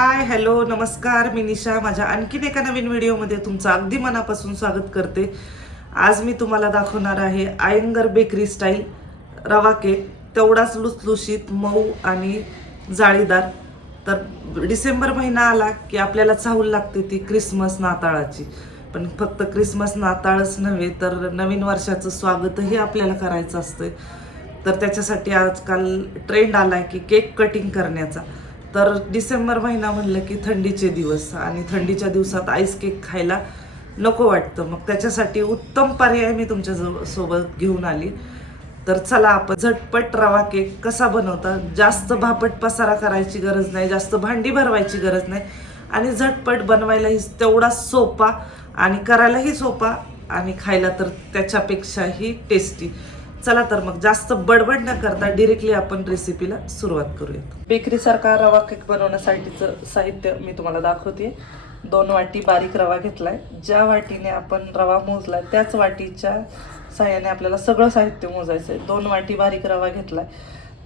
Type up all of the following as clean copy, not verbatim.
Hi hello नमस्कार, मी निशा माझ्या आणखीन एका नवीन व्हिडिओमध्ये तुमचं अगदी मनापासून स्वागत करते. आज मी तुम्हाला दाखवणार आहे आयंगर बेकरी स्टाईल रवा केक. तेवढाच लुसलुशीत, मऊ आणि जाळीदार. तर डिसेंबर महिना आला की आपल्याला चाहूल लागते ती क्रिसमस नाताळाची. पण फक्त क्रिसमस नाताळच नव्हे तर नवीन वर्षाचं स्वागतही आपल्याला करायचं असतं. तर त्याच्यासाठी आजकाल ट्रेंड आलाय की केक कटिंग करण्याचा. तर डिसेंबर महिना म्हणलं की थंडीचे दिवस आणि थंडीच्या दिवसात आईस केक खायला नको वाटतं. मग त्याच्यासाठी उत्तम पर्याय मी तुमच्या सोबत घेऊन आली. तर चला आपण झटपट रवा केक कसा बनवता. जास्त भापट पसारा करायची गरज नाही, जास्त भांडी भरवायची गरज नाही आणि झटपट बनवायलाही तेवढा सोपा आणि करायलाही सोपा आणि खायला तर त्याच्यापेक्षाही टेस्टी. चला तर मग जास्त बडबड न करता डिरेक्टली आपण रेसिपीला सुरुवात करूयात. बेकरीसारखा रवा केक बनवण्यासाठीचं साहित्य मी तुम्हाला दाखवते. 2 वाटी बारीक रवा घेतलाय. ज्या वाटीने आपण रवा मोजलाय त्याच वाटीच्या साह्याने आपल्याला सगळं साहित्य मोजायचं आहे. 2 वाटी बारीक रवा घेतलाय.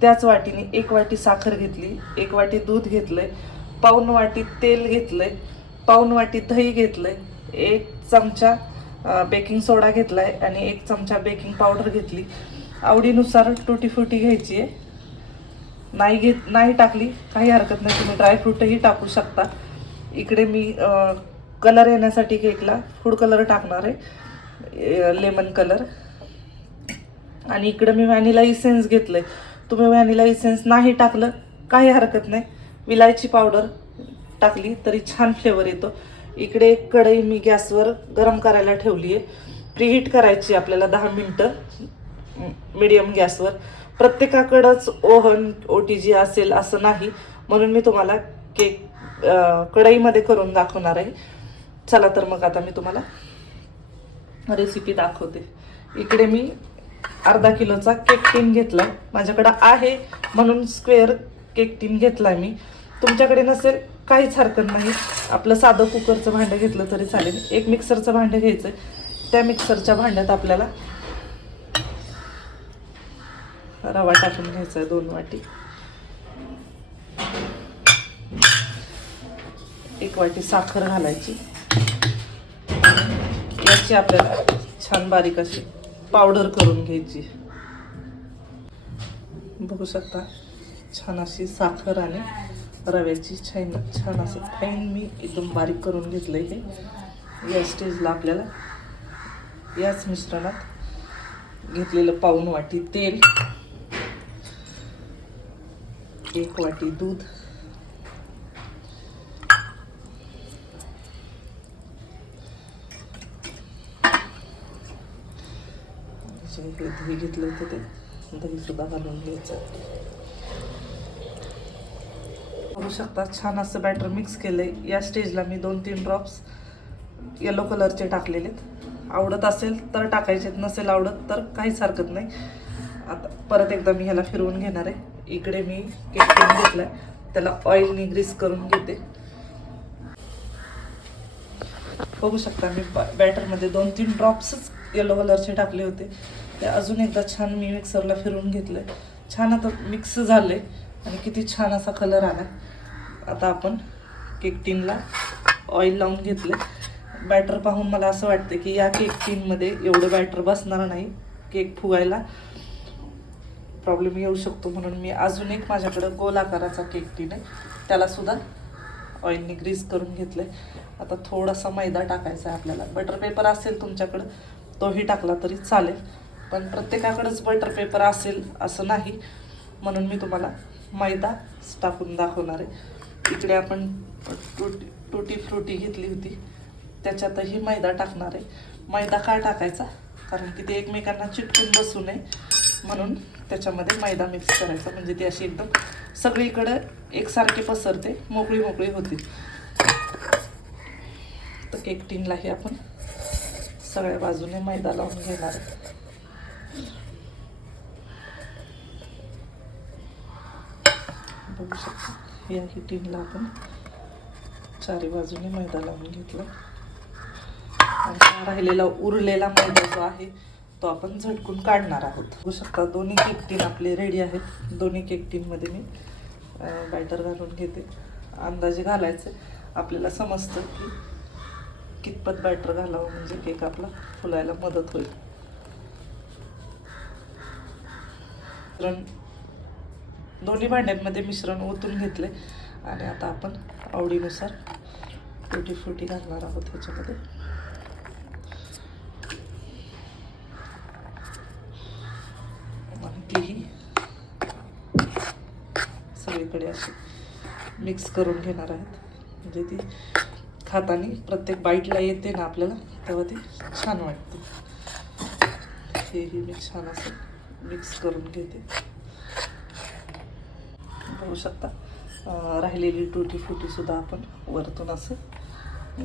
त्याच वाटीने 1 वाटी साखर घेतली, 1 वाटी दूध घेतलंय, पाऊण वाटी तेल घेतलंय, पाऊण वाटी दही घेतलंय, 1 चमचा बेकिंग सोडा घेतलाय आणि 1 चमचा बेकिंग पावडर घेतली. आवडीनुसार टुटी फ्रुटी घ्यायची आहे. नाही टाकली काही हरकत नाही, तुम्ही ड्रायफ्रूटही टाकू शकता. इकडे मी कलर येण्यासाठी केकला फूड कलर टाकणार आहे, लेमन कलर. आणि इकडे मी व्हॅनिला इसेन्स घेतलंय. तुम्ही व्हॅनिला इसेन्स नाही टाकलं काही हरकत नाही, विलायची पावडर टाकली तरी छान फ्लेवर येतो. इकडे एक कढई मी गॅसवर गरम करायला ठेवली आहे. प्रीहीट करायची आपल्याला 10 मिनटं मीडियम गॅसवर. प्रत्येकाकडंच ओव्हन OTG असेल असं नाही, म्हणून मी तुम्हाला केक कढईमध्ये करून दाखवणार आहे. चला तर मग आता मी तुम्हाला रेसिपी दाखवते. इकडे मी अर्धा किलोचा केक टीन घेतला. माझ्याकडं आहे म्हणून स्क्वेअर केक टीन घेतला मी. तुमच्याकडे नसेल काहीच हरकत नाही, आपलं साधं कुकरचं भांडं घेतलं तरी चालेल. एक मिक्सरचं भांडं घ्यायचं. त्या मिक्सरच्या भांड्यात आपल्याला रवा टाकून घ्यायचा आहे 2 वाटी. 1 वाटी साखर घालायची. याची आपल्याला छान बारीक अशी पावडर करून घ्यायची. बघू शकता छान अशी साखर आणि रव्याची छान असं फाईन मी एकदम बारीक करून घेतलं आहे. या स्टेजला आपल्याला याच मिश्रणात घेतलेलं पाऊण वाटी तेल, 1 वाटी दूध, दही घेतलं होतं ते दही सुद्धा घालून घ्यायचं. बघू शकता छान असं बॅटर मिक्स केलंय. या स्टेजला मी 2-3 ड्रॉप्स येलो कलरचे टाकलेलेत. आवडत असेल तर टाकायचे, नसेल आवडत तर काहीच हरकत नाही. आता परत एकदा मी ह्याला फिरवून घेणार आहे. इकडे मी केक टीन घेतलाय, त्याला ऑइलनी ग्रीस करून घेते. बघू शकता मी बॅटरमध्ये 2-3 ड्रॉप्सच येलो कलरचे टाकले होते. ते अजून एकदा छान मी मिक्सरला फिरवून घेतलंय. छान आता मिक्स झाले आणि किती छान असा कलर आला. आता आपण केक टीनला ऑइल लावून घेतले. बॅटर पाहून मला असं वाटतं की या केक टीनमध्ये एवढं बॅटर बसणार नाही, केक फुगायला प्रॉब्लेम येऊ शकतो. म्हणून मी अजून एक माझ्याकडं गोल आकाराचा केक टीन आहे, त्याला सुद्धा ऑइलनी ग्रीस करून घेतलंय. आता थोडासा मैदा टाकायचा आहे आपल्याला. बटर पेपर असेल तुमच्याकडं तोही टाकला तरी चालेल, पण प्रत्येकाकडेच बटर पेपर असेल असं नाही, म्हणून मी तुम्हाला मैदा टाकून दाखवणार आहे. इकडे आपण टुटी फ्रुटी घेतली होती, त्याच्यातही मैदा टाकणार आहे. मैदा का टाकायचा, कारण की ते एकमेकांना चिटकून बसू नये म्हणून त्याच्यामध्ये मैदा मिक्स करायचा, म्हणजे ती अशी एकदम सगळीकडे एकसारखी पसरते, मोकळी होती. तर केक टीनलाही आपण सगळ्या बाजूने मैदा लावून घेणार आहे. बघू शकता या टीनला आपण 4 बाजूने मैदा लावून घेतला. आणि राहिलेला उरलेला मैदा जो आहे तो आपण झटकून काढणार आहोत. बघू शकता दोन्ही केक टीन आपले रेडी आहेत. दोन्ही केक टीनमध्ये मी बॅटर घालून घेते. अंदाजे घालायचं, आपल्याला समजतं की कितपत बॅटर घालावं म्हणजे केक आपला फुलायला मदत होईल. मिश्रण दोन्ही भांड्यांमध्ये मिश्रण ओतून घेतले आणि आता आपण आवडीनुसार टुटी फ्रुटी घालणार आहोत ह्याच्यामध्ये. आणि तीही सगळीकडे अशी मिक्स करून घेणार आहेत, म्हणजे ती खाताना प्रत्येक बाईटला येते ना आपल्याला, तेव्हा ती छान वाटते. हेही मी छान असं मिक्स करून घेते. बघू शकता राहिलेली टुटी फ्रुटी सुद्धा आपण वरतून असं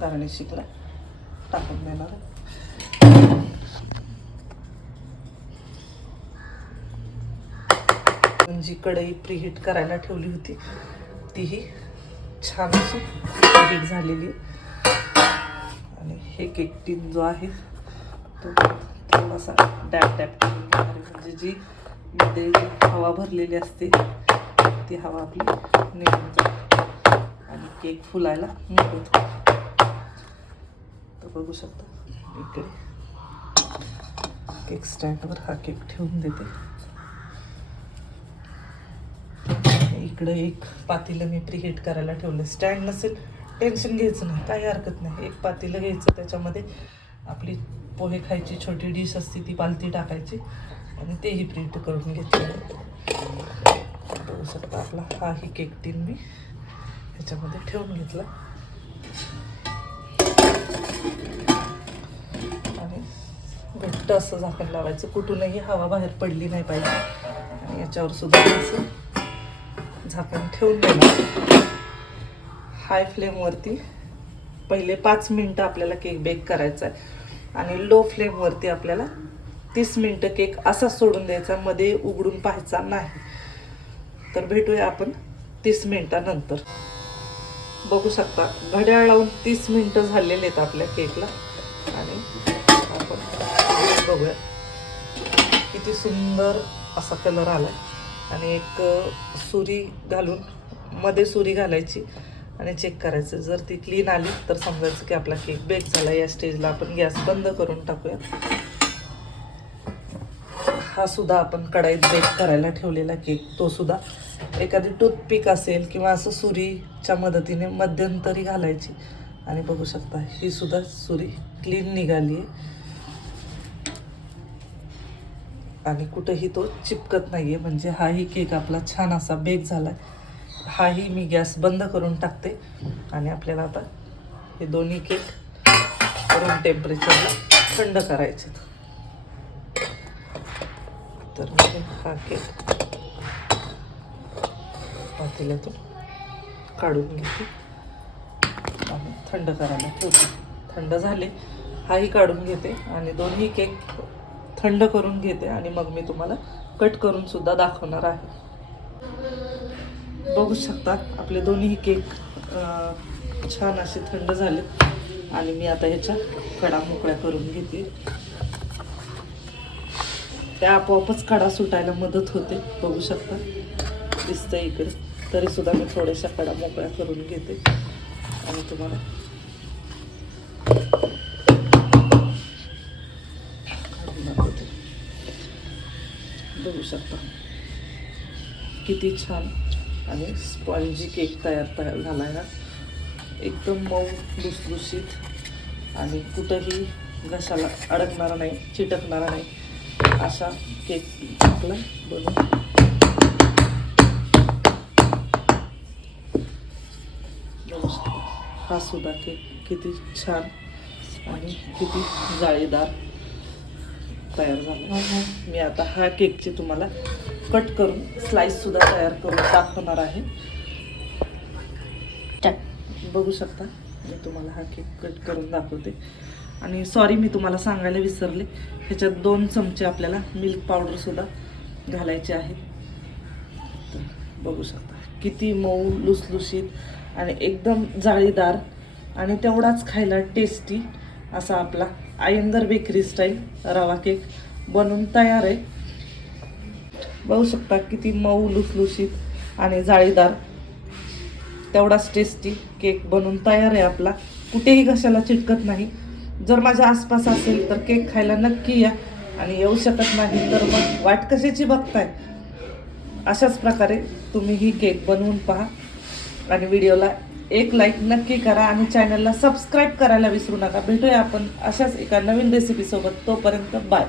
गार्निशिंगला टाकून देणार आहे. जी कढई प्रीहीट करायला ठेवली होती तीही छान अशी प्रीहीट झालेली आहे. आणि हे केक टीन जो आहे तो थोडासा डॅप डॅप करून घेणार आहे, म्हणजे जी मध्ये जी हवा भरलेली असते ती हवा आपली निघून जाते आणि केक फुलायला मदत होते. तर बघू शकता इकडे केक स्टँडवर हा केक ठेवून देते. इकडे एक पातेलं मी प्रीहीट करायला ठेवलं. स्टँड नसेल टेन्शन घ्यायचं नाही, काही हरकत नाही. एक पातेलं घ्यायचं, त्याच्यामध्ये आपली पोहे खायची छोटी डिश असते ती पालती टाकायची आणि तेही प्रीहीट करून घेतलं. बघू शकता आपला हाही केक टीन मी ह्याच्यामध्ये ठेवून घेतला आणि घट्ट असं झाकण लावायचं, कुठूनही हवा बाहेर पडली नाही पाहिजे. आणि याच्यावर सुद्धा असं झाकण ठेवून देणार. हाय फ्लेमवरती पहिले 5 मिनटं आपल्याला केक बेक करायचा आहे आणि लो फ्लेमवरती आपल्याला 30 मिनटं केक असा सोडून द्यायचा, मध्ये उघडून पाहायचा नाही. तर भेटूया आपण 30 मिनिटानंतर. बघू शकता घड्याळ लावून 30 मिनटं झालेले आहेत आपल्या केकला. आणि आपण बघूया किती सुंदर असा कलर आला. आणि एक सुरी घालून, मध्ये सुरी घालायची आणि चेक करायचं. जर ती क्लीन आली तर समजायचं की आपला केक बेक झाला. या स्टेजला आपण गॅस बंद करून टाकूया. हा सुद्धा आपण कढईत बेक करायला ठेवलेला केक, तो सुद्धा एखादी टूथपिक असेल किंवा असं सुरीच्या मदतीने मध्यंतरी घालायची. आणि बघू शकता ही सुद्धा सुरी क्लीन निघाली आहे आणि कुठंही तो चिपकत नाही आहे, म्हणजे हाही केक आपला छान असा बेक झाला आहे. हाही मी गॅस बंद करून टाकते आणि आपल्याला आता हे दोन्ही केक रूम टेम्परेचरला थंड करायचे. तर मी हा केक पातेल्यातून काढून घेते आणि थंड करायला ठेवते. थंड झाले हाही काढून घेते आणि दोन्ही केक थंड करून घेते आणि मग मी तुम्हाला कट करून सुद्धा दाखवणार आहे. बघू शकता आपले दोन्ही केक छान असे थंड झाले आणि मी आता ह्याच्या कडा मोकळ्या करून घेते. त्या आपोआपच कडा सुटायला मदत होते. बघू शकता दिसतंय इकडे, तरी सुद्धा मी थोड्याशा कडा मोकळ्या करून घेते आणि तुम्हाला बघू शकता किती छान आणि स्पॉन्जी केक तयार झाला आहे. एकदम मऊ लुसलुशीत आणि कुठंही घशाला अडकणारा नाही, चिटकणारा नाही अशा केक आपला बनवून बघू शकता. हा सुद्धा केक किती छान आणि किती जाळीदार तयार झाला. मी आता हा केकची तुम्हाला कट करून स्लाइस सुद्धा तयार करून दाखवणार आहे. बघू शकता मी तुम्हाला हा केक कट करून दाखवते. आणि सॉरी मी तुम्हाला सांगायला विसरले, ह्याच्यात 2 चमचे आपल्याला मिल्क पावडर सुद्धा घालायचे आहे. तर बघू शकता किती मऊ लुसलुशीत आणि एकदम जाळीदार आणि तेवढाच खायला टेस्टी असा आपला आयंगर बेकरी स्टाईल रवा केक बनून तयार आहे. बघू शकता किती मऊ लुसलुशीत आणि जाळीदार तेवढाच टेस्टी केक बनून तयार आहे आपला. कुठेही घशाला चिटकत नाही. जर माझ्या आसपास असेल तर केक खायला नक्की या, आणि येऊ शकत नाही तर मग वाट कशाची बघताय. अशाच प्रकारे तुम्ही ही केक बनवून पहा आणि व्हिडिओला एक लाईक नक्की करा आणि चॅनलला सबस्क्राईब करायला विसरू नका. भेटूया आपण अशाच एका नवीन रेसिपीसोबत. तोपर्यंत बाय.